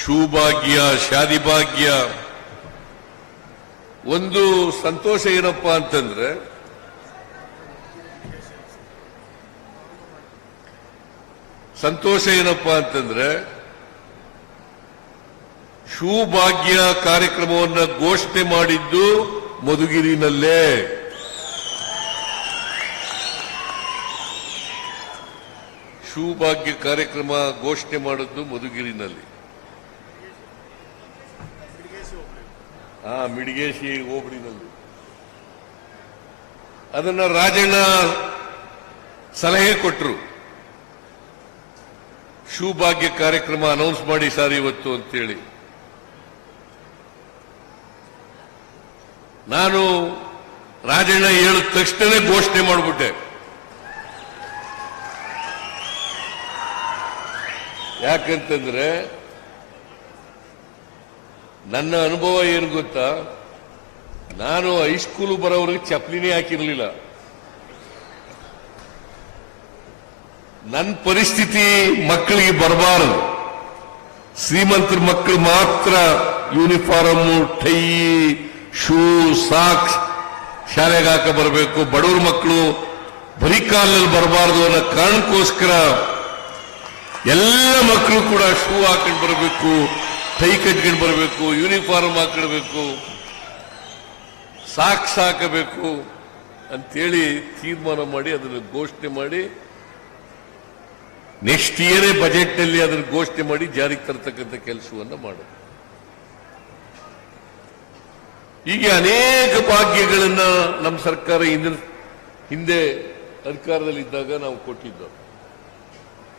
ಶೂಭಾಗ್ಯ, ಶಾದಿ ಭಾಗ್ಯ. ಒಂದು ಸಂತೋಷ ಏನಪ್ಪಾ ಅಂತಂದ್ರೆ ಶೂಭಾಗ್ಯ ಕಾರ್ಯಕ್ರಮವನ್ನು ಘೋಷಣೆ ಮಾಡಿದ್ದು ಮಧುಗಿರಿನಲ್ಲೇ. ಶೂಭಾಗ್ಯ ಕಾರ್ಯಕ್ರಮ ಘೋಷಣೆ ಮಾಡಿದ್ದು ಮಧುಗಿರಿನಲ್ಲಿ. ಮಿಡಿಗೇಶಿ ಹೋಬಳಿನಲ್ಲಿ. ಅದನ್ನ ರಾಜಣ್ಣ ಸಲಹೆ ಕೊಟ್ಟರು, ಶೂಭಾಗ್ಯ ಕಾರ್ಯಕ್ರಮ ಅನೌನ್ಸ್ ಮಾಡಿ ಸರ್ ಇವತ್ತು ಅಂತೇಳಿ. ನಾನು ರಾಜಣ್ಣ ಹೇಳಿದ ತಕ್ಷಣ ಘೋಷಣೆ ಮಾಡಿಬಿಟ್ಟೆ. ಯಾಕಂತಂದ್ರೆ ನನ್ನ ಅನುಭವ ಏನು ಗೊತ್ತಾ, ನಾನು ಹೈಸ್ಕೂಲ್ ಬರೋವ್ರಿಗೆ ಚಪ್ಪಲಿನೇ ಹಾಕಿರ್ಲಿಲ್ಲ. ನನ್ನ ಪರಿಸ್ಥಿತಿ ಮಕ್ಕಳಿಗೆ ಬರಬಾರದು. ಶ್ರೀಮಂತರ ಮಕ್ಕಳು ಮಾತ್ರ ಯೂನಿಫಾರ್ಮ್, ಟೈ, ಶೂ, ಸಾಕ್ಸ್ ಶಾಲೆಗೆ ಹಾಕ ಬರಬೇಕು. ಬಡವ್ರ ಮಕ್ಕಳು ಬರೀ ಕಾಲಲ್ಲಿ ಬರಬಾರದು ಅನ್ನೋ ಕಾರಣಕ್ಕೋಸ್ಕರ ಎಲ್ಲ ಮಕ್ಕಳು ಕೂಡ ಶೂ ಹಾಕೊಂಡು ಬರಬೇಕು, ಟೈ ಕಟ್ಕೊಂಡು ಬರಬೇಕು, ಯೂನಿಫಾರ್ಮ್ ಹಾಕೊಳ್ಬೇಕು, ಸಾಕ್ಸ್ ಹಾಕಬೇಕು ಅಂತೇಳಿ ತೀರ್ಮಾನ ಮಾಡಿ ಅದನ್ನು ಘೋಷಣೆ ಮಾಡಿ ನೆಕ್ಸ್ಟ್ ಇಯರೇ ಬಜೆಟ್ ನಲ್ಲಿ ಅದನ್ನು ಘೋಷಣೆ ಮಾಡಿ ಜಾರಿಗೆ ತರತಕ್ಕಂಥ ಕೆಲಸವನ್ನು ಮಾಡೋದು. ಹೀಗೆ ಅನೇಕ ಭಾಗ್ಯಗಳನ್ನ ನಮ್ಮ ಸರ್ಕಾರ ಹಿಂದೆ ಅಧಿಕಾರದಲ್ಲಿದ್ದಾಗ ನಾವು ಕೊಟ್ಟಿದ್ದು.